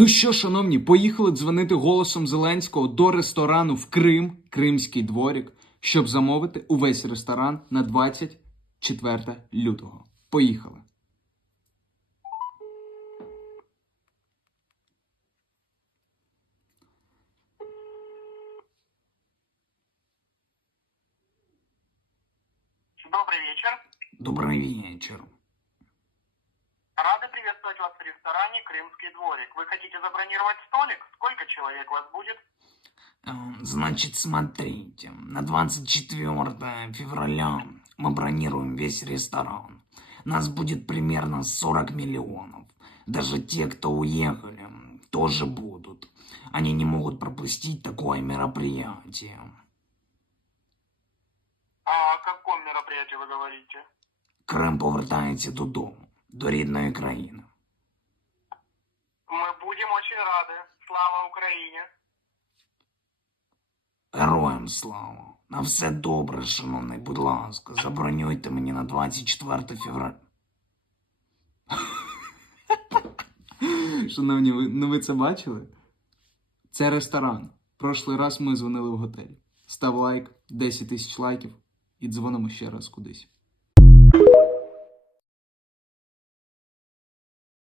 Ну що, шановні, поїхали дзвонити голосом Зеленського до ресторану в Крим, Кримський дворік, щоб замовити увесь ресторан на 24 лютого. Поїхали. Добрый вечер. Добрий вечір. Рады приветствовать вас в ресторане «Крымский дворик». Вы хотите забронировать столик? Сколько человек вас будет? Эм, Значит, смотрите, на 24 февраля мы бронируем весь ресторан. Нас будет примерно 40 миллионов. Даже те, кто уехали, тоже будут. Они не могут пропустить такое мероприятие. А о каком мероприятии вы говорите? Крим повертається додому, до рідної країни. Мы будем очень рады. Слава Украине! Героям слава! На все добре, шановний, будь ласка, забронюйте мені на 24 февраля. Шановні, ви, ну ви це бачили? Це ресторан. Прошлий раз ми дзвонили в готель. Став лайк, 10 тисяч лайків і дзвонимо ще раз кудись.